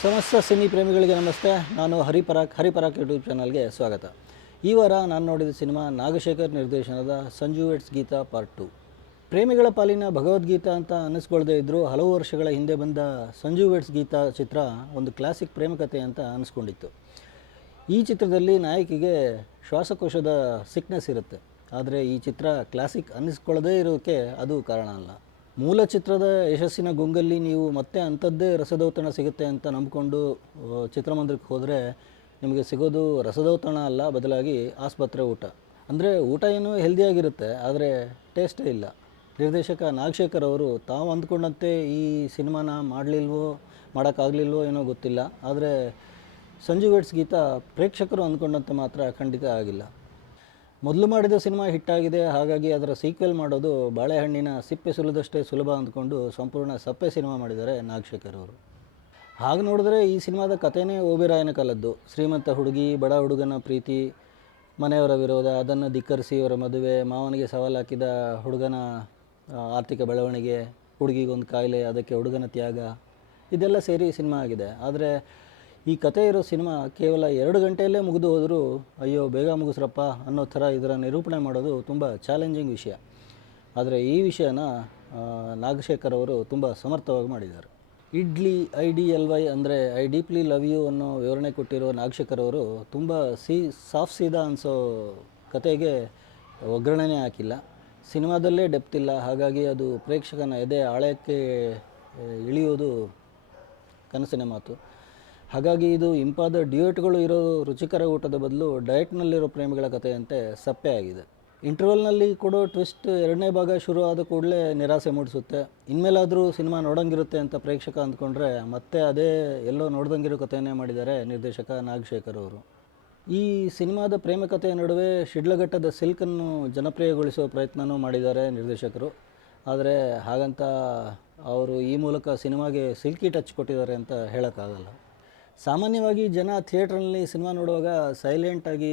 ಸಮಸ್ತ ಸಿನಿ ಪ್ರೇಮಿಗಳಿಗೆ ನಮಸ್ತೆ. ನಾನು ಹರಿಪರಾಕ್ ಯೂಟ್ಯೂಬ್ ಚಾನಲ್ಗೆ ಸ್ವಾಗತ. ಈ ವಾರ ನಾನು ನೋಡಿದ ಸಿನಿಮಾ ನಾಗಶೇಖರ್ ನಿರ್ದೇಶನದ ಸಂಜು ವೆಡ್ಸ್ ಗೀತಾ ಪಾರ್ಟ್ 2. ಪ್ರೇಮಿಗಳ ಪಾಲಿನ ಭಗವದ್ಗೀತಾ ಅಂತ ಅನ್ನಿಸ್ಕೊಳ್ದೇ ಇದ್ದರೂ ಹಲವು ವರ್ಷಗಳ ಹಿಂದೆ ಬಂದ ಸಂಜು ವೆಡ್ಸ್ ಗೀತಾ ಚಿತ್ರ ಒಂದು ಕ್ಲಾಸಿಕ್ ಪ್ರೇಮಕತೆ ಅಂತ ಅನ್ನಿಸ್ಕೊಂಡಿತ್ತು. ಈ ಚಿತ್ರದಲ್ಲಿ ನಾಯಕಿಗೆ ಶ್ವಾಸಕೋಶದ ಸಿಕ್ನೆಸ್ ಇರುತ್ತೆ. ಆದರೆ ಈ ಚಿತ್ರ ಕ್ಲಾಸಿಕ್ ಅನ್ನಿಸ್ಕೊಳ್ಳದೇ ಇರೋಕ್ಕೆ ಅದು ಕಾರಣ ಅಲ್ಲ. ಮೂಲ ಚಿತ್ರದ ಯಶಸ್ಸಿನ ಗುಂಗಲ್ಲಿ ನೀವು ಮತ್ತೆ ಅಂಥದ್ದೇ ರಸದೌತಣ ಸಿಗುತ್ತೆ ಅಂತ ನಂಬಿಕೊಂಡು ಚಿತ್ರಮಂದಿರಕ್ಕೆ ಹೋದರೆ ನಿಮಗೆ ಸಿಗೋದು ರಸದೌತಣ ಅಲ್ಲ, ಬದಲಾಗಿ ಆಸ್ಪತ್ರೆ ಊಟ. ಅಂದರೆ ಊಟ ಏನೂ ಹೆಲ್ದಿಯಾಗಿರುತ್ತೆ, ಆದರೆ ಟೇಸ್ಟೇ ಇಲ್ಲ. ನಿರ್ದೇಶಕ ನಾಗಶೇಖರ್ ಅವರು ತಾವು ಅಂದ್ಕೊಂಡಂತೆ ಈ ಸಿನಿಮಾನ ಮಾಡೋಕ್ಕಾಗಲಿಲ್ವೋ ಏನೋ ಗೊತ್ತಿಲ್ಲ. ಆದರೆ ಸಂಜು ವೆಡ್ಸ್ ಗೀತಾ ಪ್ರೇಕ್ಷಕರು ಅಂದ್ಕೊಂಡಂತೆ ಮಾತ್ರ ಖಂಡಿತ ಆಗಿಲ್ಲ. ಮೊದಲು ಮಾಡಿದ ಸಿನಿಮಾ ಹಿಟ್ಟಾಗಿದೆ, ಹಾಗಾಗಿ ಅದರ ಸೀಕ್ವೆಲ್ ಮಾಡೋದು ಬಾಳೆಹಣ್ಣಿನ ಸಿಪ್ಪೆ ಸುಲಿದಷ್ಟೇ ಸುಲಭ ಅಂದ್ಕೊಂಡು ಸಂಪೂರ್ಣ ಸಪ್ಪೆ ಸಿನಿಮಾ ಮಾಡಿದ್ದಾರೆ ನಾಗಶೇಖರ್ ಅವರು. ಹಾಗೆ ನೋಡಿದ್ರೆ ಈ ಸಿನಿಮಾದ ಕಥೆನೇ ಓಬಿರಾಯನ ಕಾಲದ್ದು. ಶ್ರೀಮಂತ ಹುಡುಗಿ, ಬಡ ಹುಡುಗನ ಪ್ರೀತಿ, ಮನೆಯವರ ವಿರೋಧ, ಅದನ್ನು ಧಿಕ್ಕರಿಸಿ ಅವರ ಮದುವೆ, ಮಾವನಿಗೆ ಸವಾಲು ಹಾಕಿದ ಹುಡುಗನ ಆರ್ಥಿಕ ಬೆಳವಣಿಗೆ, ಹುಡುಗಿಗೊಂದು ಕಾಯಿಲೆ, ಅದಕ್ಕೆ ಹುಡುಗನ ತ್ಯಾಗ, ಇದೆಲ್ಲ ಸೇರಿ ಸಿನಿಮಾ ಆಗಿದೆ. ಆದರೆ ಈ ಕತೆ ಇರೋ ಸಿನಿಮಾ ಕೇವಲ 2 ಗಂಟೆಯಲ್ಲೇ ಮುಗಿದು ಹೋದರೂ ಅಯ್ಯೋ ಬೇಗ ಮುಗಿಸ್ರಪ್ಪ ಅನ್ನೋ ಥರ ಇದರ ನಿರೂಪಣೆ ಮಾಡೋದು ತುಂಬ ಚಾಲೆಂಜಿಂಗ್ ವಿಷಯ. ಆದರೆ ಈ ವಿಷಯನ ನಾಗಶೇಖರ್ ಅವರು ತುಂಬ ಸಮರ್ಥವಾಗಿ ಮಾಡಿದ್ದಾರೆ. IDLY ಅಂದರೆ ಐ ಡೀಪ್ಲಿ ಲವ್ ಯು ಅನ್ನೋ ವಿವರಣೆ ಕೊಟ್ಟಿರೋ ನಾಗಶೇಖರ್ ಅವರು ತುಂಬ ಸಾಫ್ಟ್ ಸೀದಾ ಅನಿಸೋ ಕತೆಗೆ ಒಗ್ಗರಣೆನೇ ಹಾಕಿಲ್ಲ. ಸಿನಿಮಾದಲ್ಲೇ ಡೆಪ್ತ್ ಇಲ್ಲ, ಹಾಗಾಗಿ ಅದು ಪ್ರೇಕ್ಷಕನ ಎದೆ ಆಳಕ್ಕೆ ಇಳಿಯೋದು ಕನಸಿನ ಮಾತು. ಹಾಗಾಗಿ ಇದು ಇಂಪಾದ ಡ್ಯೂಯೆಟ್ಗಳು ಇರೋ ರುಚಿಕರ ಊಟದ ಬದಲು ಡಯಟ್ನಲ್ಲಿರೋ ಪ್ರೇಮಿಗಳ ಕಥೆಯಂತೆ ಸಪ್ಪೆ ಆಗಿದೆ. ಇಂಟರ್ವಲ್ನಲ್ಲಿ ಕೊಡೋ ಟ್ವಿಸ್ಟ್ 2ನೇ ಭಾಗ ಶುರು ಆದ ಕೂಡಲೇ ನಿರಾಸೆ ಮೂಡಿಸುತ್ತೆ. ಇನ್ಮೇಲಾದರೂ ಸಿನಿಮಾ ನೋಡೋಂಗಿರುತ್ತೆ ಅಂತ ಪ್ರೇಕ್ಷಕ ಅಂದ್ಕೊಂಡ್ರೆ ಮತ್ತೆ ಅದೇ ಎಲ್ಲೋ ನೋಡ್ದಂಗಿರೋ ಕಥೆಯನ್ನೇ ಮಾಡಿದ್ದಾರೆ ನಿರ್ದೇಶಕ ನಾಗಶೇಖರ್ ಅವರು. ಈ ಸಿನಿಮಾದ ಪ್ರೇಮಕತೆಯ ನಡುವೆ ಶಿಡ್ಲಘಟ್ಟದ ಸಿಲ್ಕನ್ನು ಜನಪ್ರಿಯಗೊಳಿಸೋ ಪ್ರಯತ್ನವೂ ಮಾಡಿದ್ದಾರೆ ನಿರ್ದೇಶಕರು. ಆದರೆ ಹಾಗಂತ ಅವರು ಈ ಮೂಲಕ ಸಿನಿಮಾಗೆ ಸಿಲ್ಕಿ ಟಚ್ ಕೊಟ್ಟಿದ್ದಾರೆ ಅಂತ ಹೇಳೋಕ್ಕಾಗಲ್ಲ. ಸಾಮಾನ್ಯವಾಗಿ ಜನ ಥಿಯೇಟ್ರಲ್ಲಿ ಸಿನಿಮಾ ನೋಡುವಾಗ ಸೈಲೆಂಟಾಗಿ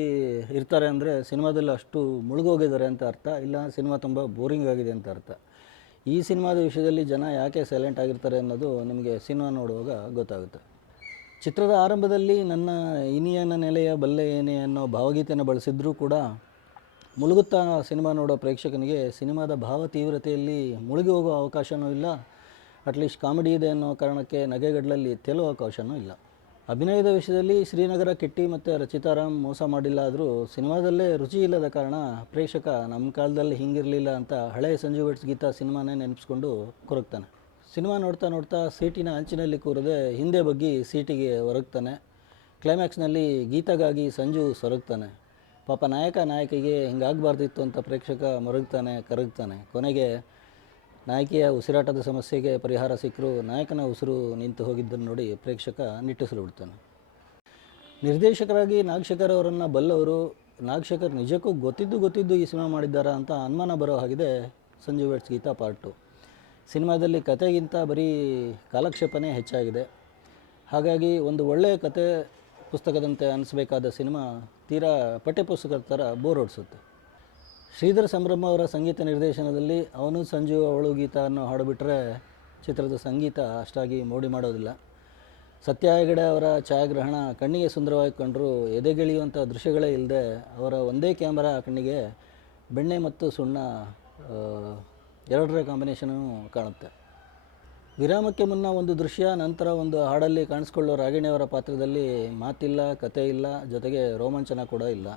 ಇರ್ತಾರೆ ಅಂದರೆ ಸಿನಿಮಾದಲ್ಲಿ ಅಷ್ಟು ಮುಳುಗೋಗಿದ್ದಾರೆ ಅಂತ ಅರ್ಥ, ಇಲ್ಲ ಸಿನಿಮಾ ತುಂಬ ಬೋರಿಂಗ್ ಆಗಿದೆ ಅಂತ ಅರ್ಥ. ಈ ಸಿನಿಮಾದ ವಿಷಯದಲ್ಲಿ ಜನ ಯಾಕೆ ಸೈಲೆಂಟ್ ಆಗಿರ್ತಾರೆ ಅನ್ನೋದು ನಿಮಗೆ ಸಿನಿಮಾ ನೋಡುವಾಗ ಗೊತ್ತಾಗುತ್ತೆ. ಚಿತ್ರದ ಆರಂಭದಲ್ಲಿ ನನ್ನ ಇನಿಯನ ನೆಲೆಯ ಬಲ್ಲೆ ಏನೇ ಅನ್ನೋ ಭಾವಗೀತೆಯನ್ನು ಬಳಸಿದ್ರೂ ಕೂಡ ಮುಳುಗುತ್ತಾ ಸಿನಿಮಾ ನೋಡೋ ಪ್ರೇಕ್ಷಕನಿಗೆ ಸಿನಿಮಾದ ಭಾವ ತೀವ್ರತೆಯಲ್ಲಿ ಮುಳುಗಿ ಹೋಗೋ ಅವಕಾಶವೂ ಇಲ್ಲ. ಅಟ್ಲೀಸ್ಟ್ ಕಾಮಿಡಿ ಇದೆ ಅನ್ನೋ ಕಾರಣಕ್ಕೆ ನಗೆಗಡಲಲ್ಲಿ ತೇಲುವ ಅವಕಾಶವೂ ಇಲ್ಲ. ಅಭಿನಯದ ವಿಷಯದಲ್ಲಿ ಶ್ರೀನಗರ ಕಿಟ್ಟಿ ಮತ್ತು ರಚಿತಾರಾಮ್ ಮೋಸ ಮಾಡಿಲ್ಲ, ಆದರೂ ಸಿನಿಮಾದಲ್ಲೇ ರುಚಿ ಇಲ್ಲದ ಕಾರಣ ಪ್ರೇಕ್ಷಕ ನಮ್ಮ ಕಾಲದಲ್ಲಿ ಹಿಂಗಿರಲಿಲ್ಲ ಅಂತ ಹಳೆಯ ಸಂಜು ವೆಡ್ಸ್ ಗೀತಾ ಸಿನಿಮಾನೇ ನೆನೆಸ್ಕೊಂಡು ಕೊರಗ್ತಾನೆ. ಸಿನಿಮಾ ನೋಡ್ತಾ ನೋಡ್ತಾ ಸೀಟಿನ ಅಂಚಿನಲ್ಲಿ ಕೂರದೆ ಹಿಂದೆ ಬಗ್ಗಿ ಸೀಟಿಗೆ ಒರಗ್ತಾನೆ. ಕ್ಲೈಮ್ಯಾಕ್ಸ್ನಲ್ಲಿ ಗೀತಾಗಾಗಿ ಸಂಜು ಸೊರಗ್ತಾನೆ. ಪಾಪ ನಾಯಕಿಗೆ ಹಿಂಗಾಗಬಾರ್ದಿತ್ತು ಅಂತ ಪ್ರೇಕ್ಷಕ ಮರಗ್ತಾನೆ, ಕರಗ್ತಾನೆ. ಕೊನೆಗೆ ನಾಯಕಿಯ ಉಸಿರಾಟದ ಸಮಸ್ಯೆಗೆ ಪರಿಹಾರ ಸಿಕ್ಕರೂ ನಾಯಕನ ಉಸಿರು ನಿಂತು ಹೋಗಿದ್ದನ್ನು ನೋಡಿ ಪ್ರೇಕ್ಷಕ ನಿಟ್ಟುಸಿರು ಬಿಡ್ತಾನೆ. ನಿರ್ದೇಶಕರಾಗಿ ನಾಗಶೇಖರ್ ಅವರನ್ನು ಬಲ್ಲವರು ನಾಗಶೇಖರ್ ನಿಜಕ್ಕೂ ಗೊತ್ತಿದ್ದು ಈ ಸಿನಿಮಾ ಮಾಡಿದ್ದಾರಾ ಅಂತ ಅನುಮಾನ ಬರೋ ಹಾಗಿದೆ ಸಂಜು ವೆಡ್ಸ್ ಗೀತಾ ಪಾರ್ಟ್ 2. ಸಿನಿಮಾದಲ್ಲಿ ಕತೆಗಿಂತ ಬರೀ ಕಾಲಕ್ಷೇಪನೇ ಹೆಚ್ಚಾಗಿದೆ. ಹಾಗಾಗಿ ಒಂದು ಒಳ್ಳೆಯ ಕತೆ ಪುಸ್ತಕದಂತೆ ಅನಿಸ್ಬೇಕಾದ ಸಿನಿಮಾ ತೀರಾ ಪಠ್ಯಪುಸ್ತಕದ ಥರ ಬೋರ್ ಹೊಡಿಸುತ್ತೆ. ಶ್ರೀಧರ್ ಸಂಭ್ರಮ ಅವರ ಸಂಗೀತ ನಿರ್ದೇಶನದಲ್ಲಿ ಅವನು ಸಂಜು ಅವಳು ಗೀತಾ ಅನ್ನೋ ಹಾಡು ಬಿಟ್ಟರೆ ಚಿತ್ರದ ಸಂಗೀತ ಅಷ್ಟಾಗಿ ಮೋಡಿ ಮಾಡೋದಿಲ್ಲ. ಸತ್ಯ ಹೆಗಡೆ ಅವರ ಛಾಯಾಗ್ರಹಣ ಕಣ್ಣಿಗೆ ಸುಂದರವಾಗಿ ಕಂಡರೂ ಎದೆಗೆಳೆಯುವಂಥ ದೃಶ್ಯಗಳೇ ಇಲ್ಲದೆ ಅವರ ಒಂದೇ ಕ್ಯಾಮರಾ ಕಣ್ಣಿಗೆ ಬೆಣ್ಣೆ ಮತ್ತು ಸುಣ್ಣ ಎರಡರ ಕಾಂಬಿನೇಷನೂ ಕಾಣುತ್ತೆ. ವಿರಾಮಕ್ಕೆ ಮುನ್ನ ಒಂದು ದೃಶ್ಯ, ನಂತರ ಒಂದು ಹಾಡಲ್ಲಿ ಕಾಣಿಸ್ಕೊಳ್ಳೋ ರಾಗಿಣಿಯವರ ಪಾತ್ರದಲ್ಲಿ ಮಾತಿಲ್ಲ, ಕತೆ ಇಲ್ಲ, ಜೊತೆಗೆ ರೋಮಾಂಚನ ಕೂಡ ಇಲ್ಲ.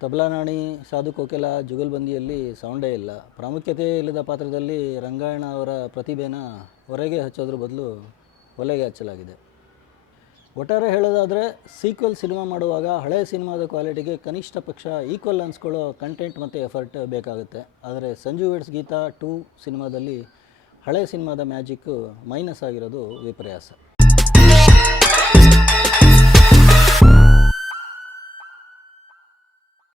ತಬಲಾ ನಾಣಿ, ಸಾಧು ಕೋಕಿಲ, ಜುಗಲ್ಬಂದಿಯಲ್ಲಿ ಸೌಂಡೇ ಇಲ್ಲ. ಪ್ರಾಮುಖ್ಯತೆ ಇಲ್ಲದ ಪಾತ್ರದಲ್ಲಿ ರಂಗಾಯಣ ಅವರ ಪ್ರತಿಭೆನ ಹೊರಗೆ ಹಚ್ಚೋದ್ರ ಬದಲು ಒಲೆಗೆ ಹಚ್ಚಲಾಗಿದೆ. ಒಟ್ಟಾರೆ ಹೇಳೋದಾದರೆ ಸೀಕ್ವೆಲ್ ಸಿನಿಮಾ ಮಾಡುವಾಗ ಹಳೆಯ ಸಿನಿಮಾದ ಕ್ವಾಲಿಟಿಗೆ ಕನಿಷ್ಠ ಪಕ್ಷ ಈಕ್ವಲ್ ಅನ್ಸ್ಕೊಳ್ಳೋ ಕಂಟೆಂಟ್ ಮತ್ತು ಎಫರ್ಟ್ ಬೇಕಾಗುತ್ತೆ. ಆದರೆ ಸಂಜು ವೆಡ್ಸ್ ಗೀತಾ 2 ಸಿನಿಮಾದಲ್ಲಿ ಹಳೆಯ ಸಿನಿಮಾದ ಮ್ಯಾಜಿಕ್ಕು ಮೈನಸ್ ಆಗಿರೋದು ವಿಪರ್ಯಾಸ.